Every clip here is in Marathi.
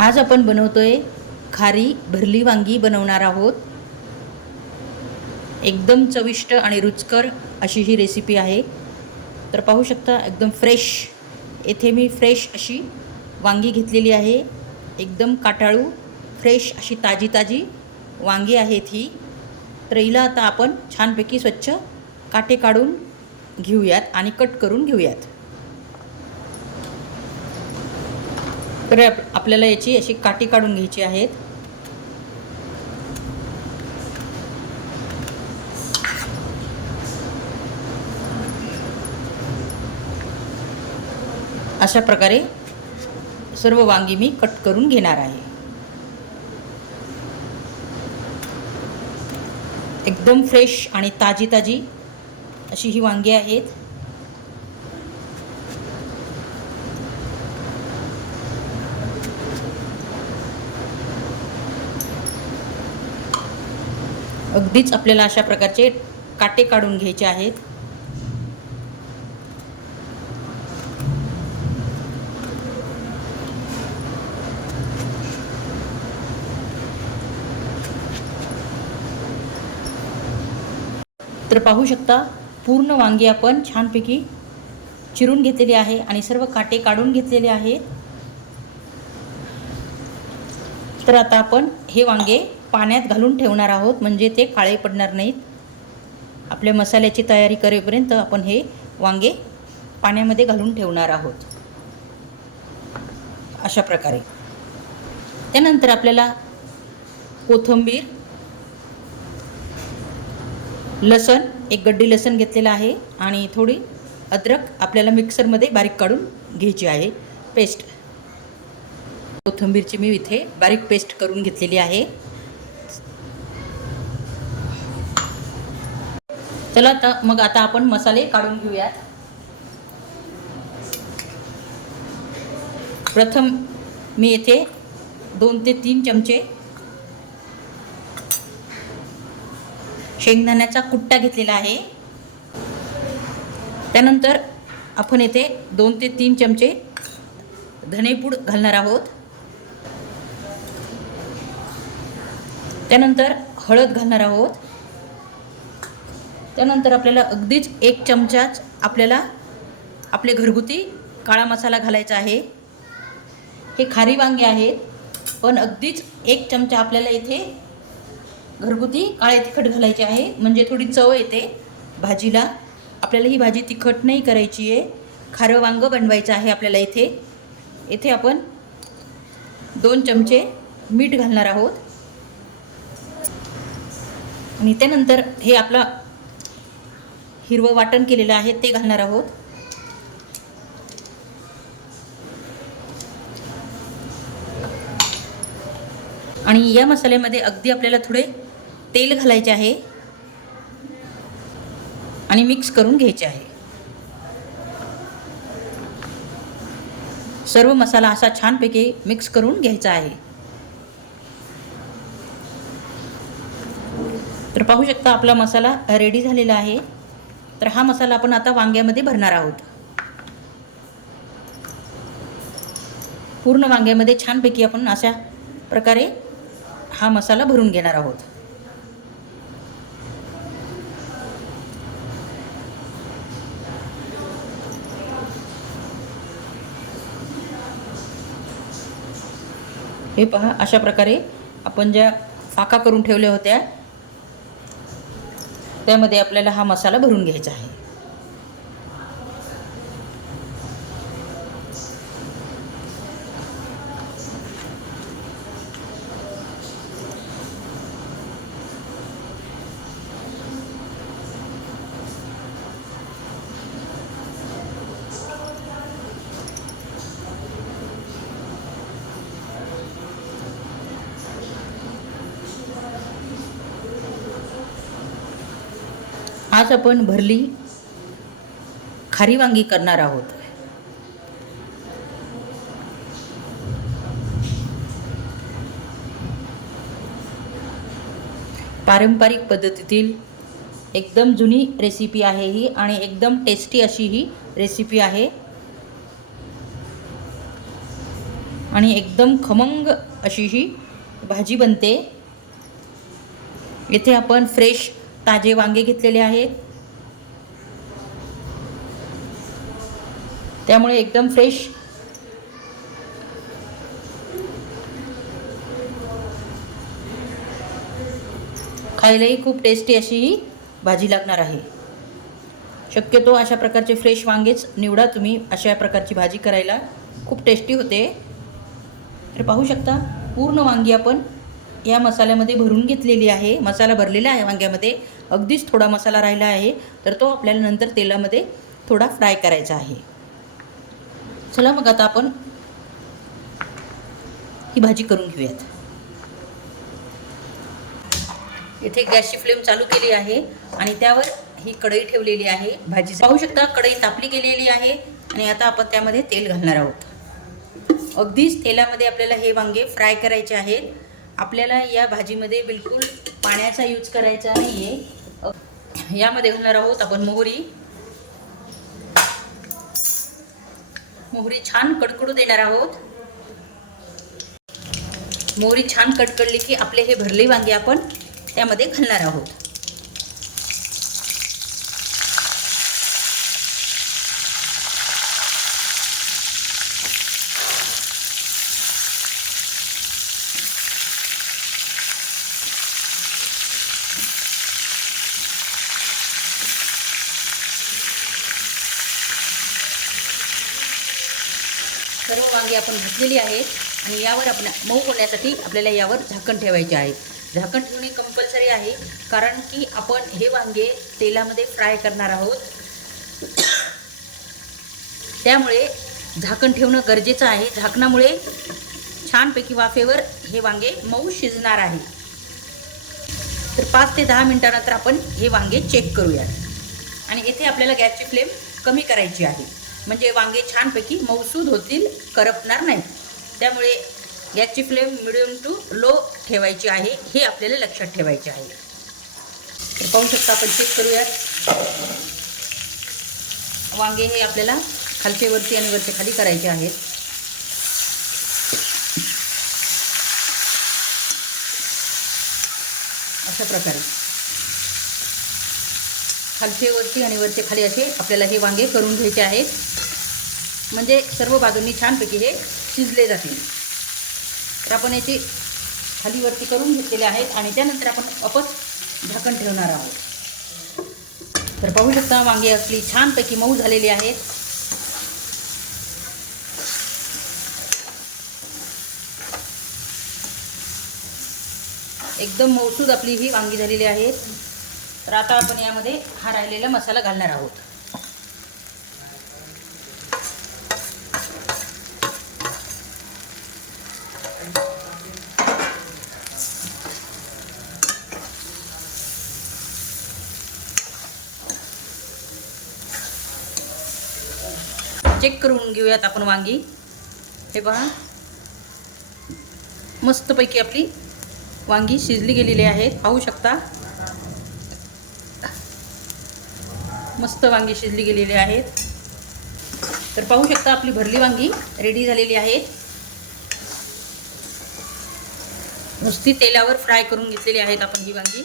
आज आपण बनवतोय खारी भरली वांगी बनवणार आहोत। एकदम चविष्ट आणि रुचकर अशी ही रेसिपी आहे। तर पाहू शकता एकदम फ्रेश, येथे मी फ्रेश अशी वांगी घेतलेली आहे। एकदम काटाळू फ्रेश अशी ताजी ताजी वांगी आहेत ही। तर हिला आता आपण छानपैकी स्वच्छ काटे काढून घेऊयात आणि कट करून घेऊयात। तर आपल्याला याची अशी काठी काढून घ्यायची आहेत। अशा प्रकारे सर्व वांगी मी कट करून घेणार आहे। एकदम फ्रेश आणि ताजी ताजी अशी ही वांगी आहेत। अगदीच आपल्याला अशा प्रकारचे काटे काढून घ्यायचे आहेत। तर पाहू शकता पूर्ण वांगी आपण छानपैकी चिरून घेतलेली आहे आणि सर्व काटे काढून घेतलेले आहेत। तर आता आपण हे वांगे पाण्यात घालून ठेवणार आहोत, म्हणजे ते काळे पडणार नाहीत। आपल्या मसाल्याची तयारी करेपर्यंत आपण हे वांगे पाण्यामध्ये घालून ठेवणार आहोत अशा प्रकारे। त्यानंतर आपल्याला कोथिंबीर, लसण, एक गड्डी लसण घेतलेला आहे आणि थोडी अद्रक आपल्याला मिक्सरमध्ये बारीक काढून घ्यायची आहे पेस्ट। कोथिंबीरची मी इथे बारीक पेस्ट करून घेतलेली आहे। चला आता आपण मसाले काढून घेऊयात। प्रथम मी येथे 2 ते 3 चमचे शेंगदाण्याचा कुट्टा घेतलेला आहे। त्यानंतर आपण येथे 2 ते 3 चमचे धनेपूड घालणार आहोत। त्यानंतर हळद घालणार आहोत। त्यानंतर आपल्याला अगदीच 1 चमचाच आपल्याला आपले घरगुती काळा मसाला घालायचा आहे। हे खारी वांगे आहेत, पण अगदीच 1 चमचा आपल्याला इथे घरगुती काळे तिखट घालायचे आहे, म्हणजे थोडी चव येते भाजीला। आपल्याला ही भाजी तिखट नाही करायची आहे, खारं वांग बनवायचं आहे आपल्याला। इथे आपण 2 चमचे मीठ घालणार आहोत आणि त्यानंतर हे आपला हिरवं वाटण केलेलं आहे ते घालणार आहोत। आणि या मसाल्यामध्ये अगदी आपल्याला थोडे तेल घालायचे आहे आणि मिक्स करून घ्यायचे आहे। सर्व मसाला असा छानपैकी मिक्स करून घ्यायचा आहे। तर पाहू शकता आपला मसाला रेडी झालेला आहे। तर हा मसाला आपण आता वांग्यामध्ये भरणार आहोत। पूर्ण वांग्यामध्ये छानपैकी आपण अशा प्रकारे हा मसाला भरून घेणार आहोत। हे पहा, अशा प्रकारे आपण ज्या फाका करून ठेवल्या होत्या त्यामध्ये आपल्याला हा मसाला भरून घ्यायचा आहे। आज आपण भरली खारी वांगी करणार आहोत। पारंपरिक पद्धतीतील एकदम जुनी रेसिपी आहे ही आणि एकदम टेस्टी अशी ही रेसिपी आहे। आणि एकदम खमंग अशी ही भाजी बनते. इथे आपण फ्रेश ताजे वांगे घेतलेले आहेत, त्यामुळे एकदम फ्रेश खायलाही खूप टेस्टी अशी ही भाजी लागणार आहे. शक्यतो अशा प्रकारचे फ्रेश वांगेच निवडा तुम्ही. अशा प्रकारची भाजी करायला खूप टेस्टी होते. तर पाहू शकता पूर्ण वांगी आपण या मसाल्यामध्ये भरून घेतलेली आहे. मसाला भरलेला आहे वांग्यामध्ये. अगदीच थोडा मसाला राहिला आहे, तर तो आपल्याला नंतर तेलामध्ये थोडा फ्राय करायचा आहे. चला मग आता आपण ही भाजी करून घेऊयात. इथे गॅसची फ्लेम चालू केली आहे आणि त्यावर ही कढई ठेवलेली आहे. भाजी पाहू शकता कढई तापली गेलेली आहे आणि आता आपण त्यामध्ये तेल घालणार आहोत. अगदीच तेलामध्ये आपल्याला हे वांगे फ्राय करायचे आहेत. आपल्याला या भाजीमध्ये बिलकुल पाण्याचा यूज करायचा नाही आहे. यामध्ये घालणार आहोत आपण मोहरी. मोहरी छान कडकडू देणार आहोत. मोहरी छान कडकडली की आपले हे भरले वांगे आपण त्यामध्ये घालणार आहोत. सर्व वांगी आपण घातलेली आहेत आणि यावर आपण मऊ होण्यासाठी आपल्याला यावर झाकण ठेवायचे आहे. झाकण ठेवणे कंपल्सरी आहे, कारण की आपण हे वांगे तेलामध्ये फ्राय करणार आहोत. त्यामुळे झाकण ठेवणं गरजेचं आहे. झाकणामुळे छानपैकी वाफेवर हे वांगे मऊ शिजणार आहे. तर 5 ते 10 मिनिटानंतर आपण हे वांगे चेक करूया. आणि इथे आपल्याला गॅसची फ्लेम कमी करायची आहे, म्हणजे वांगे छानपैकी मऊसूद होतील, करपणार नाही. त्यामुळे गॅसची फ्लेम मिडियम टू लो ठेवायची आहे, हे आपल्याला लक्षात ठेवायचे आहे. तर पाहू शकता आपण चेक करूयात. वांगे हे आपल्याला खालचे वरती आणि वरचे खाली करायचे आहेत. अशा प्रकारे खालचे वरती आणि वरचे खाली असे आपल्याला हे वांगे करून घ्यायचे आहेत, म्हणजे सर्व बाजूंनी छानपैकी हे शिजले जातील. तर आपण याची खाली वरती करून घेतलेले आहेत आणि त्यानंतर आपण झाकण ठेवणार आहोत. तर पाहू शकता वांगे असली छानपैकी मऊ झालेली आहेत. एकदम मऊसूद आपली ही वांगी झालेली आहेत. तर आता आपण यामध्ये हा राहिलेला मसाला घालणार आहोत. चेक करून घेऊयात आपण वांगी. हे पहा मस्तपैकी आपली वांगी शिजली गेलेली आहेत. पाहू शकता मस्त वांगी शिजली गेलेली आहेत. तर पाहू शकता आपली भरली वांगी रेडी झालेली आहेत. नुसती तेलावर फ्राय करून घेतलेली आहेत आपण ही वांगी.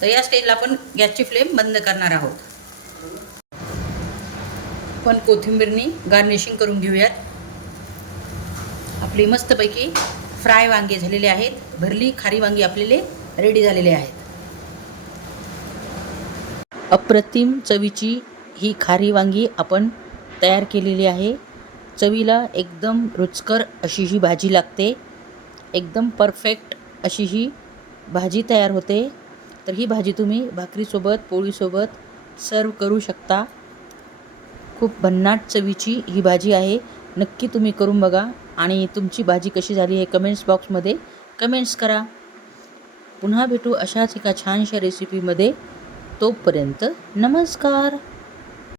तर या स्टेजला आपण गॅसची फ्लेम बंद करणार आहोत. पण कोथिंबीरनी गार्निशिंग करून घेऊयात. आपली मस्तपैकी फ्राय वांगे झालेले आहेत. भरली खारी वांगी आपल्याला रेडी झालेले आहेत. अप्रतिम चवीची ही खारी वांगी आपण तयार केलेली आहे. चवीला एकदम रुचकर अशी ही भाजी लागते. एकदम परफेक्ट अशी ही भाजी तयार होते. तर ही भाजी तुम्ही भाकरीसोबत पोळीसोबत सर्व करू शकता. खूप भन्नाट चवीची ही भाजी आहे. नक्की तुम्ही करून बघा आणि तुमची भाजी कशी झाली हे कमेंट्स बॉक्समध्ये कमेंट्स करा. पुन्हा भेटू अशाच एका छानशा रेसिपीमध्ये. तोपर्यंत नमस्कार.